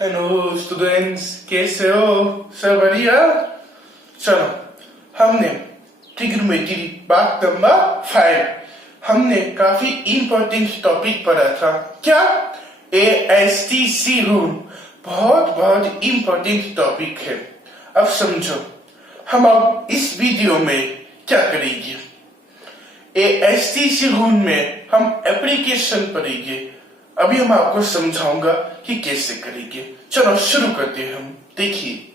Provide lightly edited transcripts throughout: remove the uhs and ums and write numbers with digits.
Hello students, कैसे हो? सब बढ़िया। चलो, हमने ट्रिग्नोमेट्री पार्ट नंबर 5 हमने काफी इम्पोर्टेंट टॉपिक पढ़ा था। क्या? ASTC रूल बहुत बहुत इम्पोर्टेंट टॉपिक है। अब समझो, हम अब इस वीडियो में क्या करेंगे। ASTC रूल में हम एप्लीकेशन पढ़ेंगे। अभी हम आपको समझाऊंगा कि कैसे करेंगे। चलो शुरू करते हैं हम। देखिए,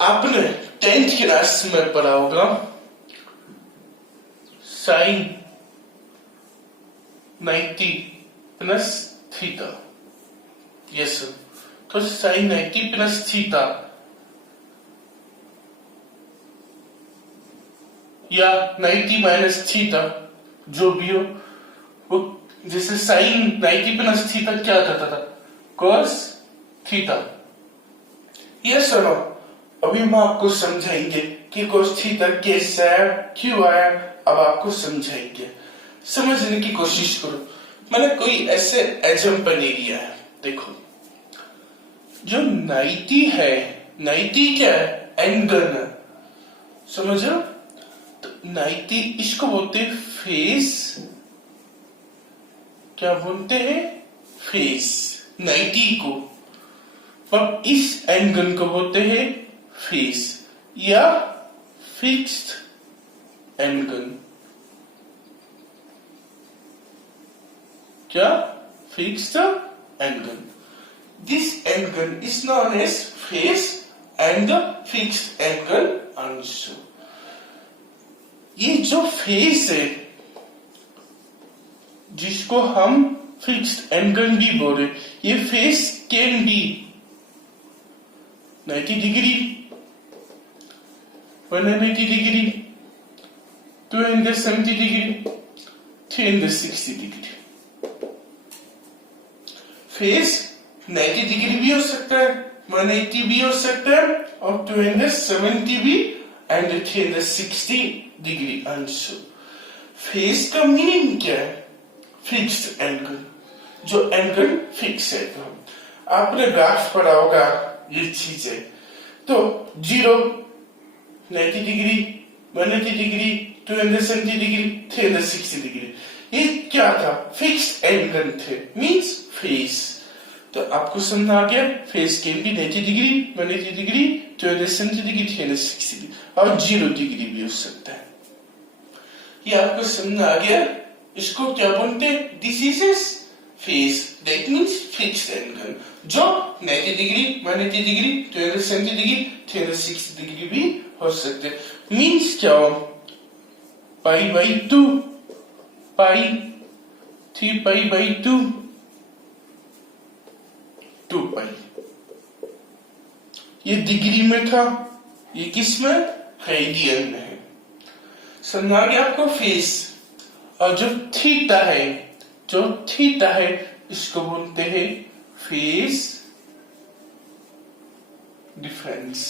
आपने 10th क्लास में पढ़ा होगा sine 90 plus theta. Yes sir. तो साइन 90 प्लस थीटा या 90 माइनस थीटा जो भी हो, वो जैसे साइन 90 प्लस थीटा क्या कहता था? Cos theta. ये सुनो, अभी हम आपको समझाएंगे कि कॉस थीटा कैसा है, क्यों आया। अब आपको समझाएंगे, समझने की कोशिश करो। मैंने कोई ऐसे एग्जांपल ले लिया है। देखो, जो 90 है, 90 क्या है? एंगल है, समझ रहे हो? तो 90 इसको बोलते हैं फेस। क्या बोलते हैं? फेस 90 को। और इस एंगल को बोलते हैं फेस या फिक्स्ड एंगल। क्या? Fixed angle. This angle is known as phase and the fixed angle also. ये जो फेस है, जिसको हम फिक्स्ड एंगल भी बोल रहे, ये face can be 90 degree, 180 degree, 270 degree, 360 degree. Face 90 degree भी हो सकता है, 180 भी हो सकता है, और 270 भी एंड 360 डिग्री आल्सो। फेस का मीनिंग क्या है? फिक्स्ड एंगल, जो एंगल फिक्स है। तो आपने ग्राफ पढ़ा होगा ये चीज है। तो 0, 90 डिग्री, 180 डिग्री, 270 डिग्री, 360 डिग्री, ये क्या था? फिक्स्ड एंगल थे, मींस फेस। तो आपको समझ आ गया, face can be 90 degree, 180 degree, 270 degree, 360 degree, और 0 डिग्री भी हो सकता है। ये आपको समझ आ गया। इसको क्या बोलते हैं? This is face, that means fixed angle, जो 90 डिग्री, 180 डिग्री, 270 डिग्री, 360 डिग्री भी हो सकते हैं। मीन्स क्या हो? Pi by 2, pi 3 pi by 2, 2 पाई। ये डिग्री में था, ये किस में? रेडियन में है। समझा गया आपको फेस। और जो थीटा है, जो थीटा है, इसको बोलते हैं फेस डिफरेंस।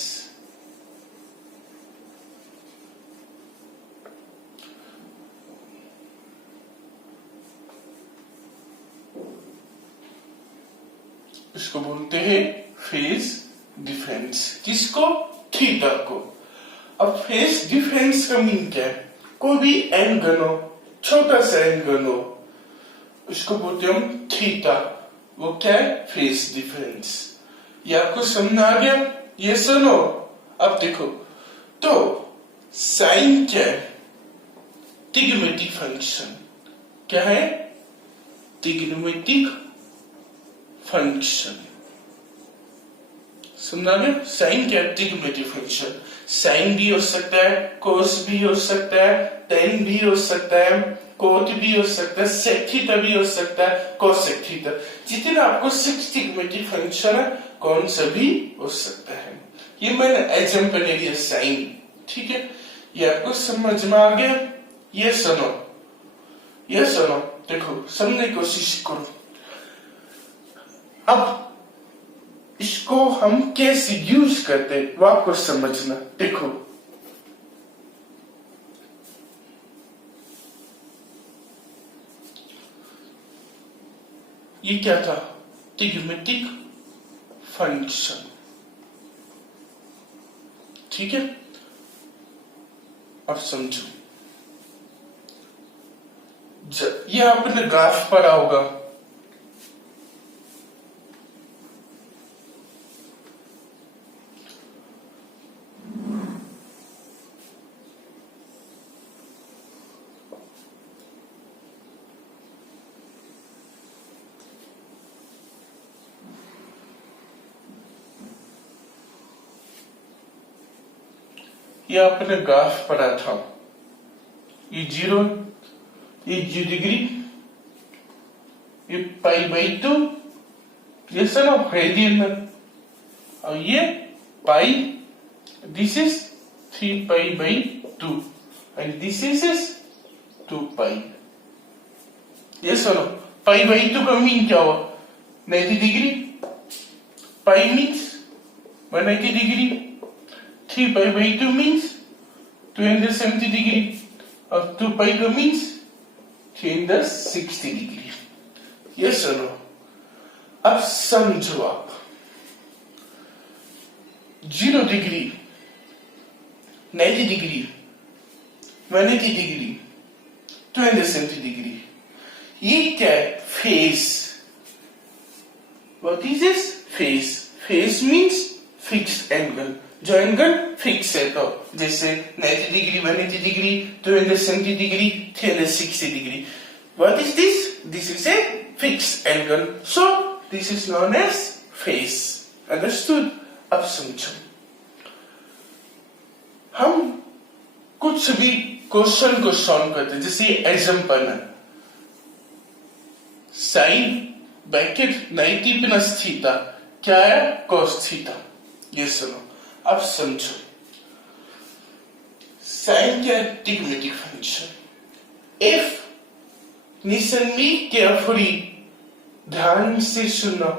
इसको बोलते हैं फेस डिफरेंस। किसको? थीटा को। अब फेस डिफरेंस का मीन क्या है? कोई भी एंगल हो, छोटा सा एंगल हो, इसको बोलते हैं हम थीटा। वो क्या है? Phase difference. ये आपको समझ आ गया? ये सुनो, अब देखो, तो साइन क्या है? Trigonometric function. क्या है? Trigonometric function. समझा गया? साइन क्या है? Trigonometric function. साइन भी हो सकता है, कोस भी हो सकता है, टेन भी हो सकता है, कोट भी हो सकता है, सेक थीटा भी हो सकता है, कोसेक थीटा। जितने आपको 6 ट्रिग्नोमेट्रिक फंक्शन है, कौन सा भी हो सकता है। ये मैंने एग्जांपल ले लिया साइन। ठीक है, ये आपको समझ में आ गया? ये सुनो, ये सुनो, देखो, समझने की कोशिश करो। अब इसको हम कैसे यूज करते हैं वो आपको समझना। देखो, ये क्या था? ट्रिग्मेटिक फंक्शन। ठीक है, अब समझो। ये आपने ग्राफ पढ़ा होगा, ये आपने ग्राफ पढ़ा था। ये 0, ये 0 डिग्री, ये π/2, ये सब रेडियन में, और ये pi, this is 3π/2 and this is 2π। ये सुनो, π/2 का मीन क्या हुआ? 90 degree. Pi means 180 degree, 3π/2 means 270 degree और 2π का means 360 degree। ये सुनो, अब समझो आप। 0 डिग्री, 90 डिग्री, 180 डिग्री, 270 डिग्री, ये क्या है? Face. What is this? Phase. Phase means fixed angle। जो एंगल फिक्स है, तो जैसे 90 degree, 180 degree, 270 degree, 360 degree. What is this? This is a fixed angle. So this is known as phase. Understood? अब समझो, हम कुछ भी क्वेश्चन को सॉल्व करते हैं, जैसे एग्जांपल है साइन ब्रैकेट 90 प्लस थीटा क्या है? cos theta. ये सुनो, अब समझो, साइन क्या है? Trigonometric function. If, listen me carefully, ध्यान से सुनना।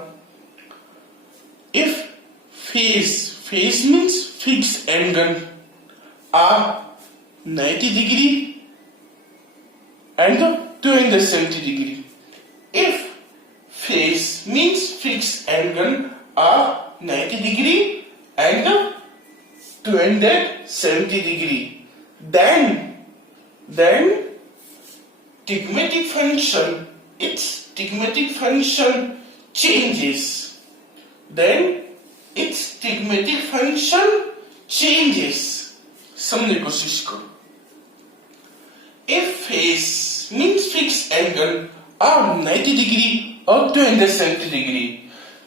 If phase means fix angle are 90 degree and 270 degree. If phase means fix angle are 90 degree and 270 degree, then trigonometric function, its trigonometric function changes. Then its trigonometric function changes. समझने की कोशिश करो। If face means fixed angle और 90 degree और 270 degree,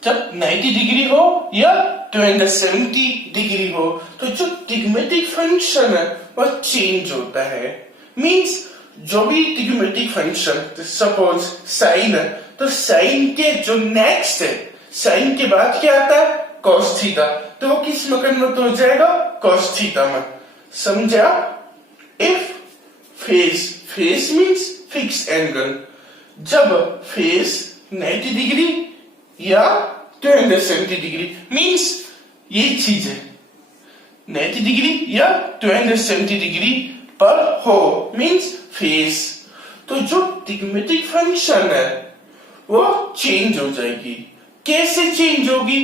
जब 90 degree हो या 270 degree हो तो जो ट्रिग्मेटिक फंक्शन है वह चेंज होता है। मींस जो भी ट्रिग्मेटिक फंक्शन, सपोज साइन है तो साइन के जो नेक्स्ट है, साइन के बाद क्या आता है? cos थीटा, तो वो किस में कन्वर्ट हो जाएगा? cos थीटा में। समझा? If face means fix angle, जब फेस 90 डिग्री या 270 डिग्री, मींस ये चीज है 90 डिग्री या 270 डिग्री पर हो, मींस फेस। तो जो ट्रिग्मेटिक फंक्शन है वो चेंज हो जाएगी। कैसे चेंज होगी?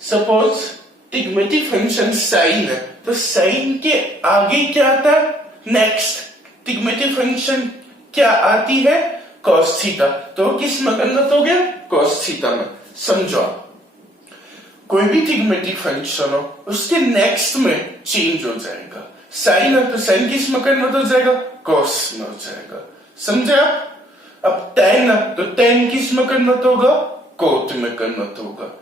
सपोज ट्रिग्मेटिक फंक्शन साइन है तो साइन के आगे क्या आता है? नेक्स्ट ट्रिग्मेटिक फंक्शन क्या आती है? cos थीटा, तो किस में कन्वर्ट हो गया? cos थीटा में। समझो, कोई भी ट्रिग्मेटिक फंक्शन हो उसके नेक्स्ट में चेंज हो जाएगा। साइन है तो साइन किस में कन्वर्ट हो जाएगा? cos में हो जाएगा। समझा? अब tan है तो tan किस में कन्वर्ट होगा? cot में कन्वर्ट होगा।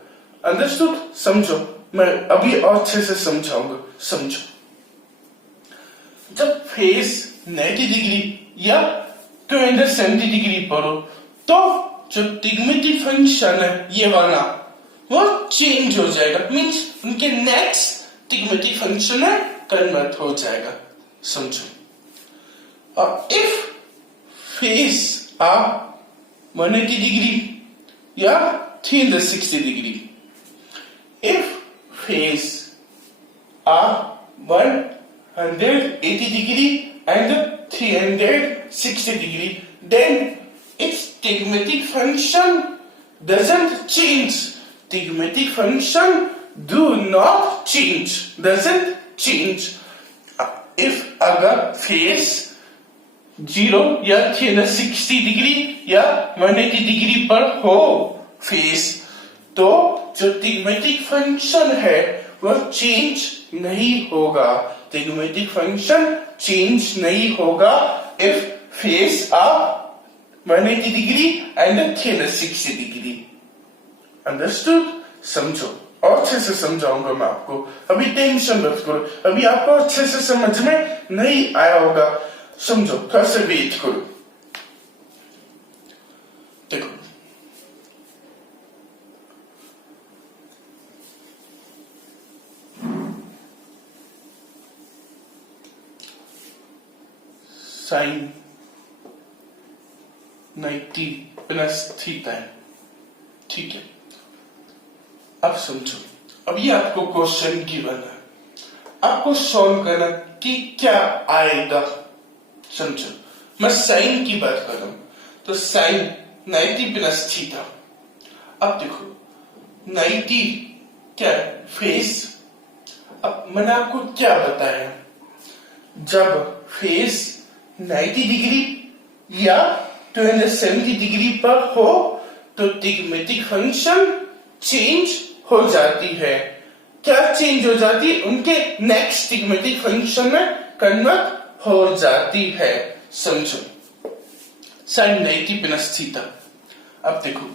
अंडरस्टूड? समझो, मैं अभी और अच्छे से समझाऊंगा। समझो, जब फेस 90 डिग्री या 270 डिग्री पर हो तो जो ट्रिग्मेटिक फंक्शन है ये वाला वो चेंज हो जाएगा, मींस उनके नेक्स्ट ट्रिग्मेटिक फंक्शन है कन्वर्ट हो जाएगा। समझो, और इफ फेस आर 180 डिग्री या 360 degree, if phase are 180 degree and 360 degree, then its trigonometric function doesn't change. Trigonometric function do not change, doesn't change. If अगर फेस 0 या 360 डिग्री या 180 डिग्री पर हो फेस, तो जो ट्रिग्मेटिक फंक्शन है वह चेंज नहीं होगा. ट्रिग्मेटिक फंक्शन चेंज नहीं होगा if face are 180 degree and 360 degree. Understood? समझो. और अच्छे से समझाऊंगा मैं आपको. अभी टेंशन मत करो. अभी आपको अच्छे से समझ में नहीं आया होगा. समझो, थोड़ा सा वेट करो. देखो, साइन 90 प्लस थीटा है. ठीक है, अब समझो. अभी आपको क्वेश्चन गिवन है, आपको सॉल्व करना कि क्या आएगा. समझो, मैं साइन की बात कर रहा हूं, तो साइन 90 प्लस थीटा. अब देखो 90 क्या है? फेस. अब मैंने आपको क्या बताया, जब फेस 90 डिग्री या 270 डिग्री पर हो तो ट्रिग्मेटिक फंक्शन चेंज हो जाती है. क्या चेंज हो जाती है? उनके नेक्स्ट ट्रिग्मेटिक फंक्शन में कन्वर्ट हो जाती है. समझो, साइन 90 प्लस थीटा. अब देखो,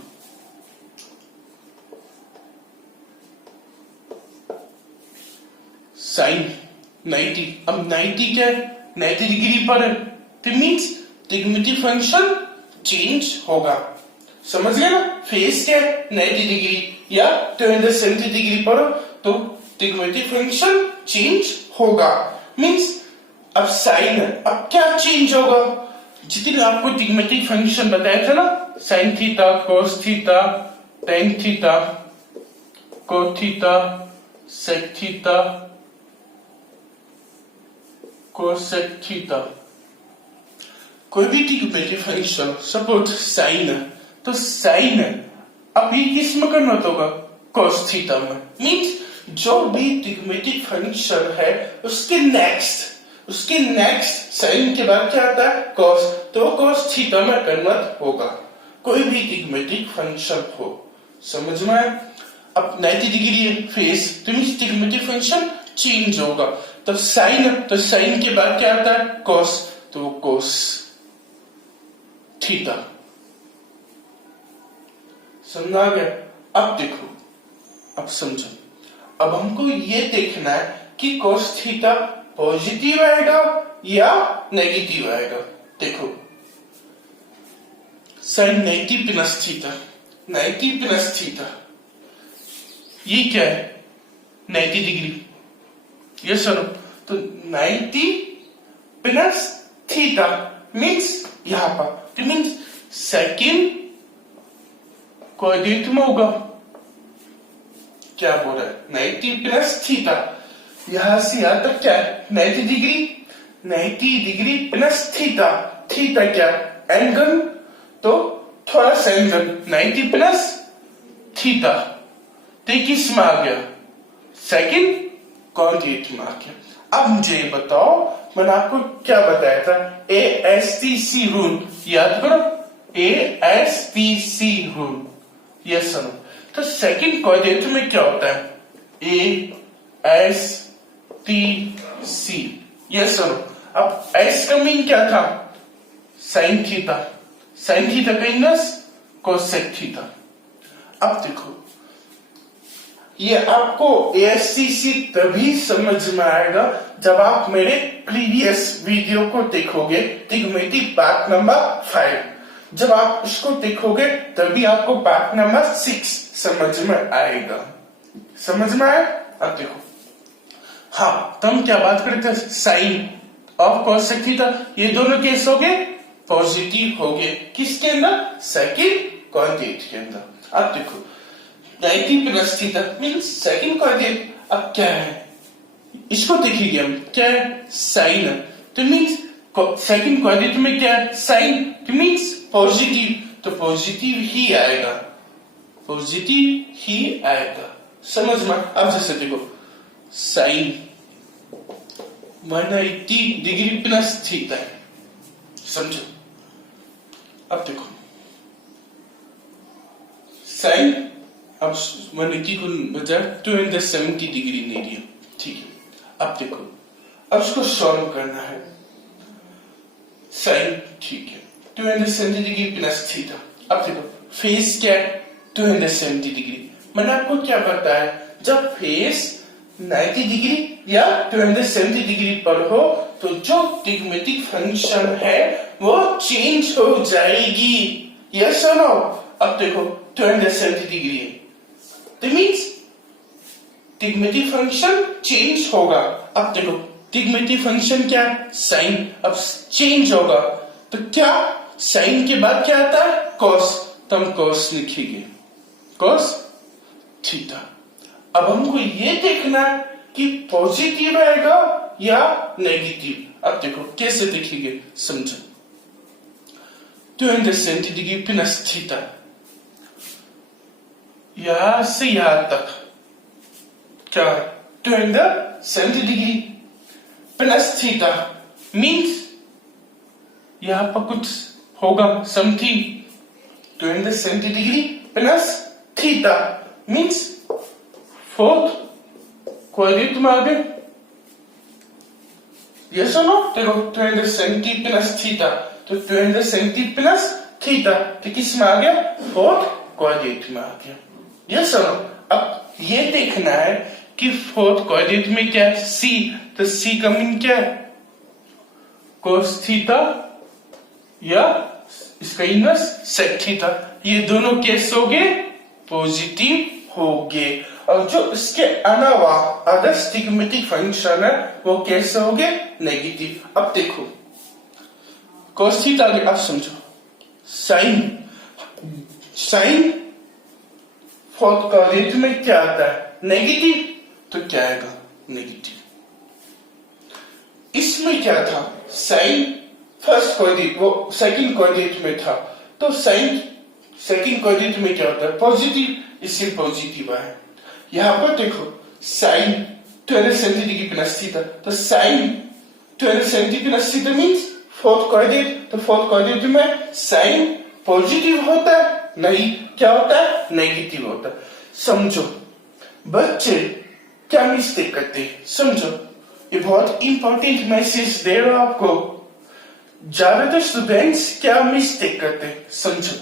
साइन 90. अब 90 क्या है? 90 डिग्री पर है, तो मीन्स ट्रिग्मेटिक फंक्शन चेंज होगा. समझ गए ना? फेस क्या है? 90 डिग्री या 270 डिग्री पर हो तो ट्रिग्मेटिक फंक्शन चेंज होगा. मीन्स अब साइन, अब क्या चेंज होगा? जितने आपको ट्रिग्मेटिक फंक्शन बताया था ना, sine theta, cos theta, tan theta, cos theta, sec theta, cosec theta. कोई भी ट्रिग्मेटिक फंक्शन, सपोज साइन है, तो साइन अब ये किस में कन्वर्ट होगा? कोस थीटा में. मीन्स जो भी ट्रिग्मेटिक फंक्शन है उसके नेक्स्ट साइन के बाद क्या आता है? कोस. तो कोस थीटा में कन्वर्ट होगा, कोई भी ट्रिग्मेटिक फंक्शन हो. समझ में? अब 90 डिग्री फेस, तो मीन्स ट्रिग्मेटिक फंक्शन चेंज होगा. तो साइन के बाद क्या आता है? कोस. तो कोस थीटा. समझा गया? अब देखो, अब समझो. अब हमको ये देखना है कि कोस थीटा पॉजिटिव आएगा या नेगेटिव आएगा. देखो, sine 90 plus theta, 90 plus theta, ये क्या है? 90 डिग्री. ये सुनो, तो 90 प्लस थीटा मीन्स यहां पर, तो मीन्स सेकेंड कोऑर्डिनेट में होगा. क्या बोल रहा है? 90 प्लस थीटा. यहां से यहां तक क्या है? 90 degree. 90 degree plus theta. Theta क्या? एंगल. तो थोड़ा सा एंगल 90 प्लस थीटा. तो किस में आ गया? सेकेंड कोऑर्डिनेट में आ गया. अब मुझे ये बताओ, मैंने आपको क्या बताया था? ASTC रूल याद करो. ASTC rule. यस सुनो, तो सेकंड कोऑर्डिनेट में क्या होता है? ASTC. यस सुनो, अब S का मीन क्या था? Sine theta. साइन थीटा का इनवर्स कोसेक थीटा. अब देखो, ये आपको ASTC तभी समझ में आएगा जब आप मेरे प्रीवियस वीडियो को देखोगे, ट्रिग्मेटिक पार्ट नंबर 5. जब आप उसको देखोगे तभी आपको पार्ट नंबर 6 समझ में आएगा. समझ में आया? अब देखो, हाँ, तो हम क्या बात करते हैं? Sine of cosec theta. ये दोनों केस हो गए पॉजिटिव हो गए. किसके अंदर? सेकंड कोऑर्डिनेट के अंदर. अब देखो, 90 plus theta means second coordinate. अब क्या है? इसको देखिए हम, क्या है? साइन. तो मीन्स सेकंड कोऑर्डिनेट में क्या है? साइन. तो मीन्स पॉजिटिव. तो पॉजिटिव ही आएगा. पॉजिटिव ही आएगा। समझ में? अब जैसे देखो साइन 180 डिग्री प्लस थीटा है, समझो। अब देखो साइन अब 180 को बजाय 270 डिग्री ले लिया, ठीक है। अब देखो अब इसको सॉल्व करना है। साइन ठीक है 270 डिग्री प्लस थीटा। अब देखो फेस क्या है 270 डिग्री। मैंने आपको क्या बताया, जब फेस 90 डिग्री या 270 डिग्री पर हो तो जो ट्रिग्मेटिक फंक्शन है वो चेंज हो जाएगी। यस और नो? अब देखो 270 डिग्री है, that means ट्रिग्मेटिक फंक्शन चेंज होगा। अब देखो ट्रिग्मेटिक फंक्शन क्या है, साइन, अब चेंज होगा तो क्या साइन के बाद क्या आता है, कॉस, तो हम कॉस लिखेंगे, कॉस थीटा। अब हमको ये देखना है कि पॉजिटिव आएगा या नेगेटिव। अब देखो कैसे देखेंगे, समझो। 270 डिग्री प्लस थीटा, यहां से यहां तक क्या है 270 डिग्री प्लस थीटा मीन्स यहां पर कुछ होगा something. 270 degree plus theta means fourth quadrant में आ गए। यस और नो? देखो 270 प्लस थीटा, तो 270 प्लस थीटा तो किस में आ गया, फोर्थ क्वाड्रेंट में आ गया। यस और नो? अब ये देखना है कि फोर्थ क्वाड्रेंट में क्या है, सी, तो सी का मीन क्या है, कोस थीटा या इसका इनवर्स सेक थीटा। ये दोनों कैसे हो गए, पॉजिटिव हो गए। और जो इसके अलावा अदर ट्रिग्मेटिक फंक्शन है वो कैसे हो गए, नेगेटिव। अब देखो कोस थीटा, अब समझो साइन, साइन फोर्थ क्वाड्रेंट में क्या आता है, नेगेटिव, तो क्या आएगा, नेगेटिव। इसमें क्या था, साइन फर्स्ट क्वाड्रेंट, वो सेकंड क्वाड्रेंट में था, तो साइन सेकंड क्वाड्रेंट में क्या होता है, पॉजिटिव, इससे पॉजिटिव आया। यहां पर देखो साइन 270 डिग्री प्लस थीटा, तो sine 270 plus theta means fourth quadrant, तो फोर्थ क्वाड्रेंट में साइन पॉजिटिव होता है, नहीं क्या होता है, नेगेटिव होता है। समझो बच्चे क्या मिस्टेक करते हैं, समझो ये बहुत इंपॉर्टेंट मैसेज दे रहा हूं आपको। ज्यादातर स्टूडेंट्स क्या मिस्टेक करते हैं, समझो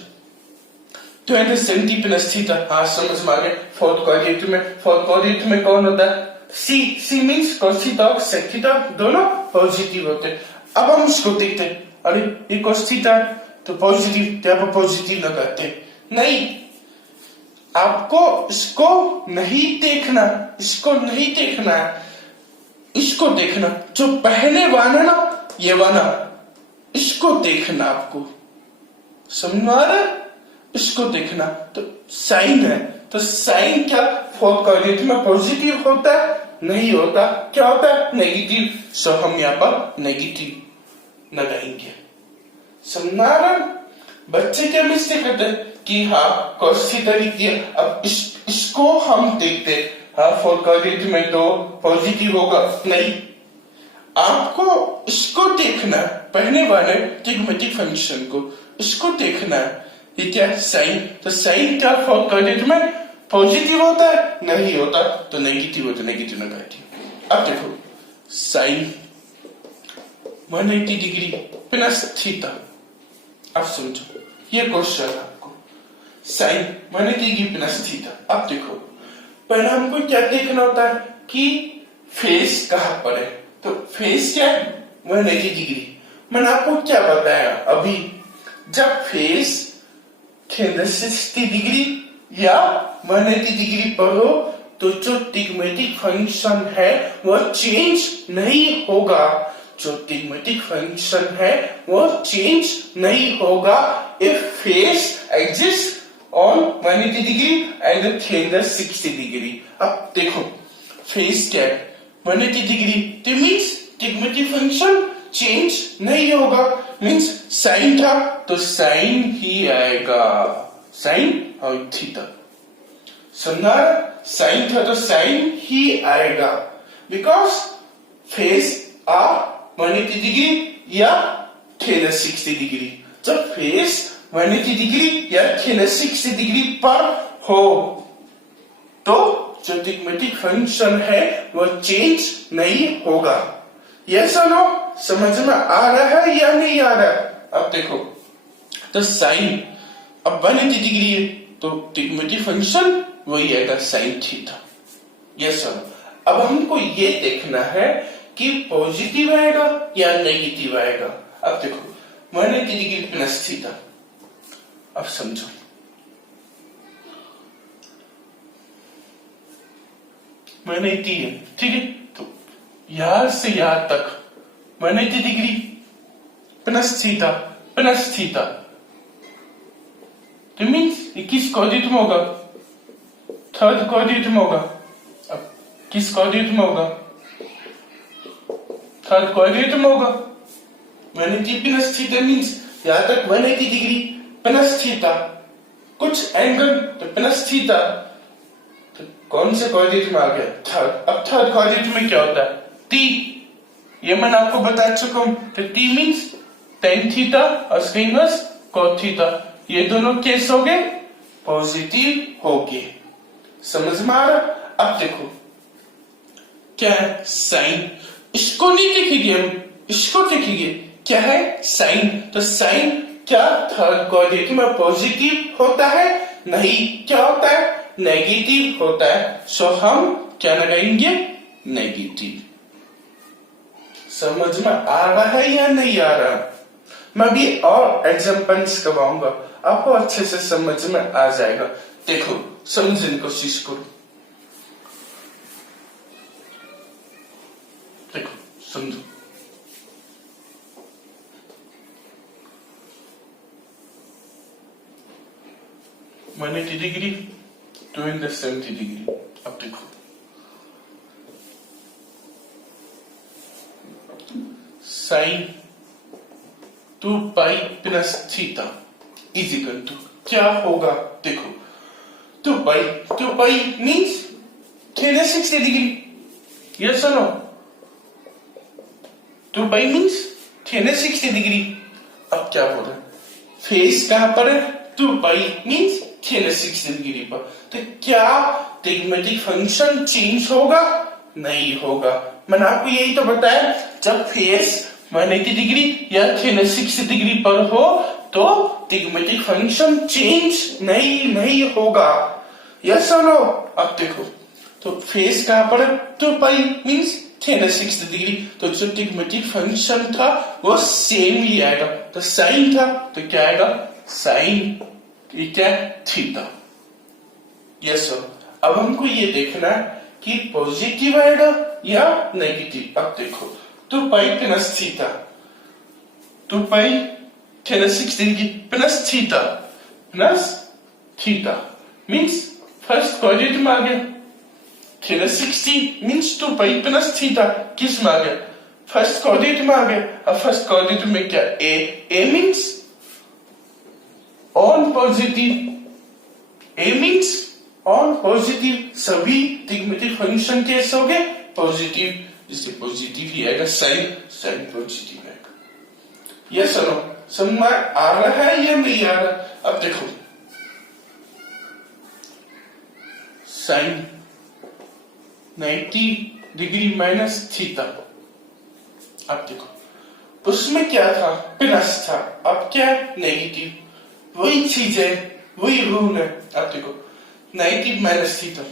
270 प्लस थीटा, हाँ समझ में आ गया। फोर्थ क्वाड्रेंट में कौन होता है, सी, सी मीन्स cos थीटा और sec थीटा दोनों पॉजिटिव होते हैं। अब हम इसको देखते हैं, अरे ये cos थीटा तो पॉजिटिव, यहाँ पर पॉजिटिव लगाते हैं, नहीं, आपको इसको नहीं देखना, इसको नहीं देखना, इसको देखना, जो पहले वाला ना, ये वाला, इसको देखना आपको, समझ में आ रहा है, इसको देखना। तो साइन है, तो साइन क्या फोर्थ क्वाड्रेंट में पॉजिटिव होता है, नहीं होता, क्या होता है, नेगेटिव। सो हम यहाँ पर नेगेटिव लगाएंगे। समझ आ रहा है? बच्चे क्या मिस्टेक करते हैं कि हाँ cos थीटा लिख दिया, अब इसको हम देखते हैं, हाँ फोर्थ क्वाड्रेंट में तो पॉजिटिव होगा, नहीं, आपको इसको देखना, पहले वाले ट्रिग्मेटिक फंक्शन को, इसको देखना है। ये क्या साइन, तो साइन क्या फोर्थ क्वाड्रेंट में पॉजिटिव होता है, नहीं होता, तो नेगेटिव होता है, नेगेटिव नेगेटिव। अब देखो साइन 180 डिग्री प्लस थीटा। अब समझो ये क्वेश्चन है आपको, साइन 180 डिग्री प्लस थीटा। अब देखो पहले हमको क्या देखना होता है कि फेस कहां पर है, तो फेस क्या है 180 डिग्री। मैंने आपको क्या बताया अभी, जब फेस 360 डिग्री या 180 डिग्री पर हो तो जो ट्रिग्मेटिक फंक्शन है वो चेंज नहीं होगा, जो ट्रिग्मेटिक फंक्शन है वो चेंज नहीं होगा if face exists on 180 degree and 360 degree। अब देखो फेस क्या है 180 डिग्री, तो मीन्स ट्रिग्मेटिक फंक्शन चेंज नहीं होगा, मीन्स साइन था तो साइन ही आएगा, साइन और थीटा। समझा? साइन था तो साइन ही आएगा, बिकॉज फेस आर 180 डिग्री या 360 डिग्री। जब फेस 180 डिग्री या 360 डिग्री पर हो तो जो ट्रिग्मेटिक फंक्शन है वो चेंज नहीं होगा। यस और नो? समझ में आ रहा है या नहीं आ रहा है? अब देखो, तो साइन अब 180 डिग्री है तो ट्रिग्मेटिक फंक्शन वही आएगा साइन थीटा। Yes sir. अब हमको ये देखना है कि पॉजिटिव आएगा या नेगेटिव आएगा। अब देखो 180 डिग्री प्लस थीटा, अब समझो, मैंने टी है, ठीक है, तो यहां से यहां तक 180 degree plus theta plus theta, तो मीन्स किस कोऑर्डिनेट में होगा? थर्ड कोऑर्डिनेट में होगा। अब किस कोऑर्डिनेट में होगा? थर्ड कोऑर्डिनेट में होगा। 180 प्लस थीटा मीन्स यहां तक 180 डिग्री प्लस थीटा, कुछ एंगल तो प्लस थीटा, तो कौन से कोऑर्डिनेट में आ गया? थर्ड। अब थर्ड कोऑर्डिनेट में क्या होता है? टी, ये मैंने आपको बता चुका हूं। तो टी मीन्स टेन थीटा और उसका इनवर्स कॉट थीटा, ये दोनों केस हो गए पॉजिटिव हो गए। समझ में आ रहा? अब देखो क्या है साइन, इसको नहीं देखेंगे हम, इसको देखेंगे क्या है साइन। तो साइन क्या थर्ड कोऑर्डिनेट में पॉजिटिव होता है? नहीं, क्या होता है? नेगेटिव होता है। सो हम क्या लगाएंगे? नेगेटिव। समझ में आ रहा है या नहीं आ रहा? मैं भी और एग्जांपल्स करवाऊंगा, आपको अच्छे से समझ में आ जाएगा। देखो समझने की कोशिश करो, देखो समझो। मैंने 80 डिग्री 270 डिग्री। अब देखो sine 2 pi plus theta is equal to क्या होगा? देखो 2 पाई मीन्स 360 डिग्री। यस और नो? 2 pi means 360 degree. अब क्या हो रहा है? फेस कहां पर है? 2 पाई मीन्स 360 डिग्री पर। तो क्या ट्रिग्मेटिक फंक्शन चेंज होगा? नहीं होगा। मैंने आपको यही तो बताया, जब फेस 180 डिग्री या 360 डिग्री पर हो तो ट्रिग्मेटिक फंक्शन चेंज नहीं होगा। यस और नो? अब देखो तो फेस कहां पर है? 2 पाई मीन्स 360 डिग्री, तो जो ट्रिग्मेटिक फंक्शन था वो सेम ही आएगा। तो साइन था तो क्या आएगा? साइन क्या? थीटा। Yes sir. अब हमको ये देखना है कि पॉजिटिव आएगा या नेगेटिव। अब देखो 2 पाई प्लस थीटा, 2 पाई 360 degree plus theta means first coordinate में आ गया। 360 मीन्स 2 पाई प्लस थीटा किस में आ गया? फर्स्ट कोऑर्डिनेट में आ गया। अब फर्स्ट कोऑर्डिनेट में क्या? A means all positive, A means all positive, सभी ट्रिग्मेटिक फंक्शन केस हो गए पॉजिटिव, जिससे पॉजिटिव ही आएगा साइन पॉजिटिव आएगा। यस और नो? समझ में आ रहा है या नहीं आ रहा? अब देखो साइन 90 डिग्री माइनस थीटा। अब देखो उसमें क्या था? प्लस था, अब क्या है? नेगेटिव। वही चीज है, वही रूल है। अब देखो 90 माइनस थीटा,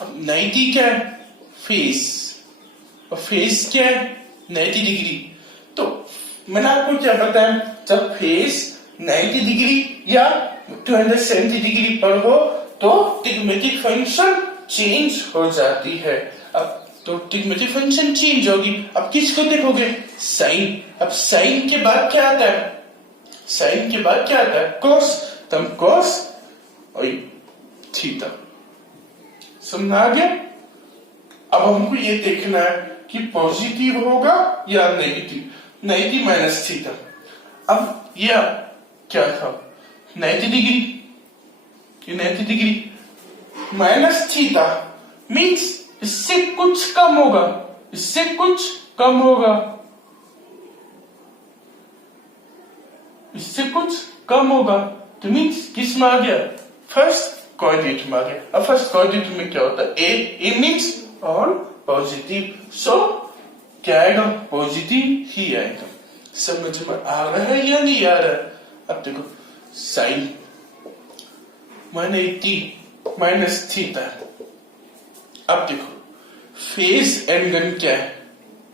अब 90 क्या है? फेस, और फेस क्या है? 90 डिग्री। तो मैंने आपको क्या बताया, जब फेस 90 डिग्री या 270 डिग्री पर हो तो ट्रिग्मेटिक फंक्शन चेंज हो जाती है। अब तो ट्रिग्मेटिक फंक्शन चेंज होगी। अब किसको देखोगे? साइन। अब साइन के बाद क्या आता है? साइन के बाद क्या आता है? कोस। तम कोस और थीटा। समझ आ गया? अब हमको ये देखना है कि पॉजिटिव होगा या नेगेटिव। 90 माइनस थीटा, अब यह क्या था? 90 डिग्री, ये 90 डिग्री माइनस थीटा मीन्स इससे कुछ कम होगा, इससे कुछ कम होगा, इससे कुछ कम होगा। तो मीन्स किस में आ गया? फर्स्ट कोऑर्डिनेट में आ गया। अब फर्स्ट कोऑर्डिनेट में क्या होता है? ए मीन्स ऑन पॉजिटिव, सो क्या आएगा? पॉजिटिव ही आएगा। समझ में आ रहा है या नहीं आ रहा है? अब देखो साइन 180 माइनस थीटा। अब देखो फेस एंगल क्या है?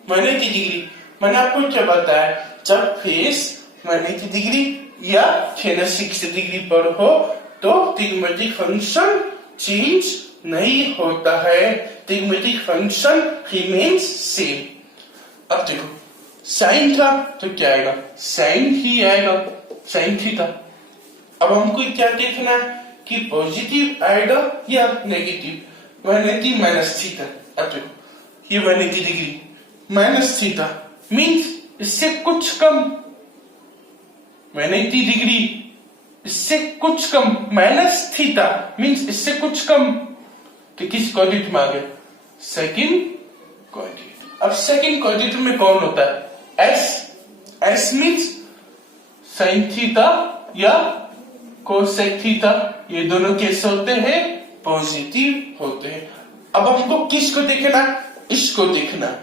180 डिग्री। मैंने आपको क्या बताया? जब फेस 180 डिग्री या 360 डिग्री पर हो तो ट्रिग्नोमेट्रिक फंक्शन चेंज नहीं होता है, ट्रिग्नोमेट्रिक फंक्शन रिमेन्स सेम। अब देखो साइन था तो क्या आएगा? साइन ही आएगा, साइन थीटा। अब हमको क्या देखना है कि पॉजिटिव आएगा या नेगेटिव। 180 minus theta. अब देखो ये 180 डिग्री माइनस थीटा मीन्स इससे कुछ कम, 180 डिग्री इससे कुछ कम, माइनस थीटा मीन्स इससे कुछ कम। तो किस कोऑर्डिनेट में आ गया? Second coordinate. अब सेकंड कोऑर्डिनेट में कौन होता है? S. S means sine theta या कोसेक थीटा, ये दोनों कैसे होते हैं? पॉजिटिव होते हैं। अब हमको किसको देखना? इसको देखना।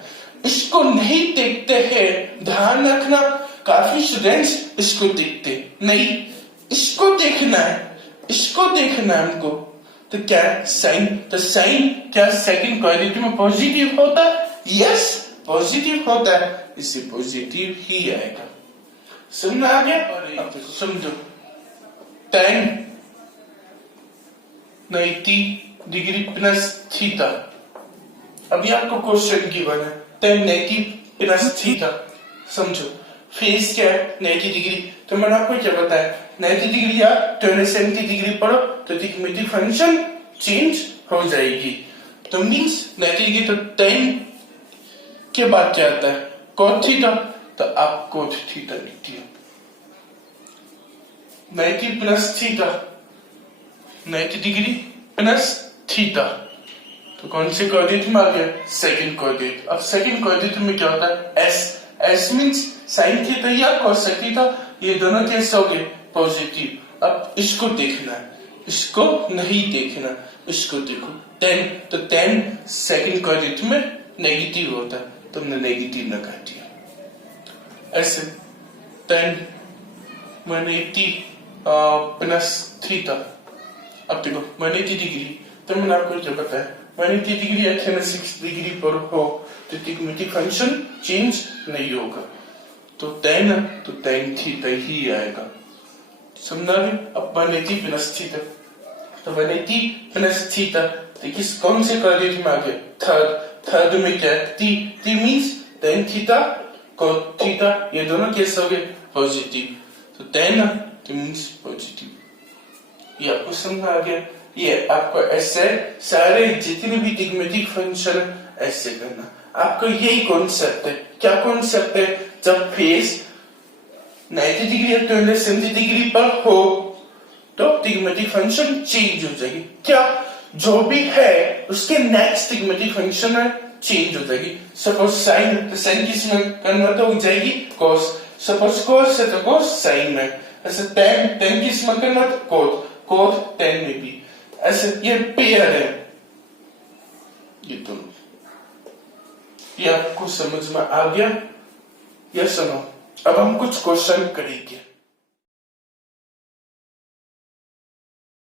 इसको नहीं देखते हैं, ध्यान रखना। काफी स्टूडेंट्स इसको देखते नहीं, इसको देखना है, इसको देखना है हमको। तो क्या साइन? तो साइन क्या सेकंड कोऑर्डिनेट में पॉजिटिव होता है? यस पॉजिटिव होता है, इससे पॉजिटिव ही आएगा। समझ आ गया? अब देखो समझो tan 90 डिग्री प्लस थीटा। अभी आपको क्वेश्चन गिवन है tan 90 प्लस थीटा। समझो फेस क्या है? 90 डिग्री। तो मैंने आपको क्या बताया? 90 डिग्री या 270 डिग्री पर तो ट्रिग्नोमेट्रिक फंक्शन चेंज हो जाएगी। तो मीन्स 90 डिग्री तो tan के बाद क्या आता है? cot theta. तो आप cot थीटा लिख दिया। 90 plus theta, 90 degree plus theta. तो कौन से कोऑर्डिनेट में आ गया? Second coordinate. अब सेकंड कोऑर्डिनेट में क्या होता है? S. S means sine theta या कोसेक थीटा, ये दोनों कैसे हो गए? पॉजिटिव। अब इसको देखना है, इसको नहीं देखना, इसको देखो tan। तो tan सेकंड कोऑर्डिनेट में नेगेटिव होता है, तुमने नेगेटिव लगा दिया। ऐसे tan 180 प्लस थीटा। अब देखो 180 डिग्री। तो मैंने आपको क्या बताया? 180 डिग्री या 360 डिग्री पर हो तो ट्रिग्नोमेट्रिक फंक्शन चेंज नहीं होगा। तो tan थीटा ही आएगा। समझा? अब 180 प्लस थीटा। तो 180 प्लस थीटा तो किस कौन से कोऑर्डिनेट में आ गया? थर्ड। थर्ड में क्या है? t means tan theta cot theta, ये दोनों कैसे हो गए? पॉजिटिव। तो tan मीन्स पॉजिटिव। ये आपको समझ आ गया? ये आपको ऐसे सारे जितने भी ट्रिग्नोमेट्रिक फंक्शन ऐसे करना। आपको यही कॉन्सेप्ट है। क्या कॉन्सेप्ट है? जब फेस 90 डिग्री या 270 डिग्री पर हो तो ट्रिग्नोमेट्रिक फंक्शन चेंज हो जाएगी। क्या जो भी है उसके नेक्स्ट ट्रिग्नोमेट्रिक फंक्शन में चेंज हो जाएगी। सपोज साइन, तो साइन किस में कन्वर्ट हो जाएगी? कॉस। सपोज कॉस है तो कॉस साइन में। ऐसे tan किस में कन्वर्ट? कॉट। कॉट tan में भी। ऐसे ये पेयर है ये दोनों। ये आपको समझ में आ गया? यस सुनो। अब हम कुछ क्वेश्चन करेंगे।